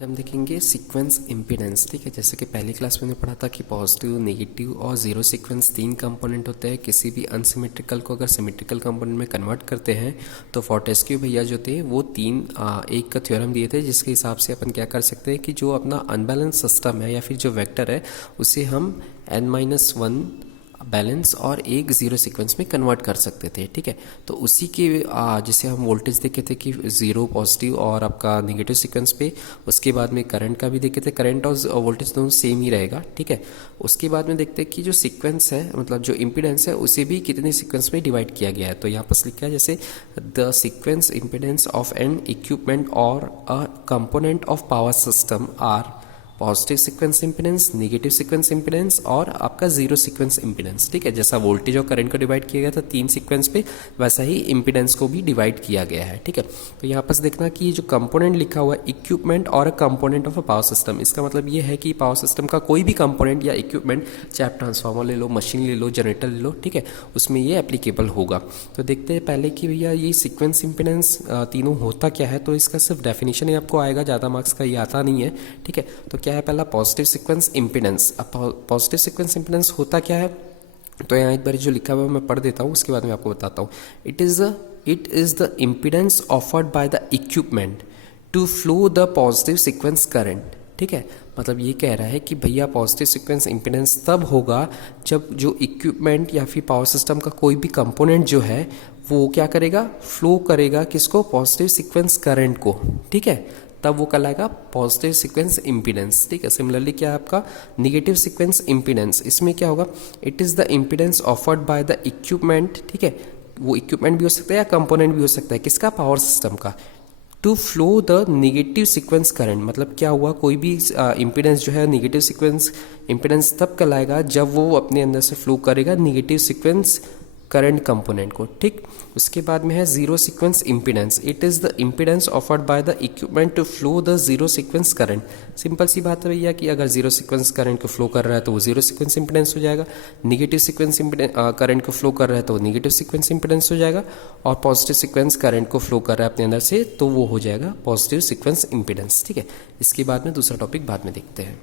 हम देखेंगे sequence impedance. ठीक है, जैसे कि पहली क्लास में पढ़ा था कि पॉजिटिव, नेगेटिव और जीरो सीक्वेंस तीन कंपोनेंट होते हैं। किसी भी अनसिमेट्रिकल को अगर सिमेट्रिकल कंपोनेंट में कन्वर्ट करते हैं तो फोर्टेस्क्यू भैया जो थे वो एक का थ्योरम दिए थे, जिसके हिसाब से अपन क्या कर सकते हैं कि जो अपना अनबैलेंस सिस्टम है या फिर जो वेक्टर है उसे हम n-1 बैलेंस और एक जीरो सीक्वेंस में कन्वर्ट कर सकते थे। ठीक है, तो उसी के जैसे हम वोल्टेज देखे थे कि जीरो पॉजिटिव और आपका नेगेटिव सीक्वेंस पे, उसके बाद में करंट का भी देखे थे, करंट और वोल्टेज दोनों सेम ही रहेगा। ठीक है, उसके बाद में देखते हैं कि जो सीक्वेंस है मतलब जो इम्पीडेंस है उसे भी कितने सीक्वेंस में डिवाइड किया गया है। तो यहाँ पर लिखा है जैसे the sequence impedance of an equipment और a component of power system are positive sequence impedance, negative sequence impedance और आपका जीरो सीक्वेंस इम्पीडेंस। ठीक है, जैसा वोल्टेज और करंट को डिवाइड किया गया था तीन सीक्वेंस पे, वैसा ही इम्पीडेंस को भी डिवाइड किया गया है। ठीक है, तो यहाँ पर देखना कि जो कंपोनेंट लिखा हुआ है इक्विपमेंट और a component of a power system, इसका मतलब ये है कि पावर सिस्टम का कोई भी कंपोनेंट या इक्विपमेंट, चाहे आप ट्रांसफार्मर ले लो, मशीन ले लो, जनरेटर ले लो, ठीक है, उसमें ये एप्लीकेबल होगा। तो देखते हैं पहले कि भैया ये सीक्वेंस इम्पीडेंस तीनों होता क्या है। तो इसका सिर्फ डेफिनेशन ही आपको आएगा, ज़्यादा मार्क्स का ये आता नहीं है। ठीक है, तो क्या है पहला पॉजिटिव सीक्वेंस इम्पीडेंस। अब पॉजिटिव सीक्वेंस इम्पीडेंस होता क्या है, तो यहाँ एक बार जो लिखा हुआ है मैं पढ़ देता हूँ, उसके बाद मैं आपको बताता हूँ। It is the impedance offered by the equipment to flow the positive sequence current. ठीक है, मतलब ये कह रहा है कि भैया पॉजिटिव सीक्वेंस इम्पीडेंस तब होगा जब जो इक्विपमेंट या फिर पावर सिस्टम का कोई भी कंपोनेंट जो है वो क्या करेगा, फ्लो करेगा किसको, पॉजिटिव सीक्वेंस करंट को। ठीक है, तब वो कहलाएगा पॉजिटिव सीक्वेंस इम्पीडेंस। ठीक है, सिमिलरली क्या है आपका नेगेटिव सीक्वेंस इम्पीडेंस, इसमें क्या होगा, it is the impedance offered by the equipment. ठीक है, वो इक्विपमेंट भी हो सकता है या कंपोनेंट भी हो सकता है, किसका, पावर सिस्टम का, to flow the negative sequence current. मतलब क्या हुआ, कोई भी इम्पीडेंस जो है नेगेटिव सीक्वेंस इम्पीडेंस तब कहलाएगा जब वो अपने अंदर से फ्लो करेगा नेगेटिव सीक्वेंस करंट कंपोनेंट को। ठीक, उसके बाद में है zero sequence impedance. It is the impedance offered by the equipment to flow the zero sequence current. Simple सी बात है भैया कि अगर जीरो सीक्वेंस करंट को फ्लो कर रहा है तो वो जीरो सीक्वेंस इम्पीडेंस हो जाएगा, नेगेटिव सीक्वेंस करंट को फ्लो कर रहा है तो वो नेगेटिव सीक्वेंस इम्पीडेंस हो जाएगा, और पॉजिटिव सीक्वेंस करंट को फ्लो कर रहा है अपने अंदर से तो वो हो जाएगा पॉजिटिव सीक्वेंस इम्पीडेंस। ठीक है, इसके बाद में दूसरा टॉपिक बाद में देखते हैं।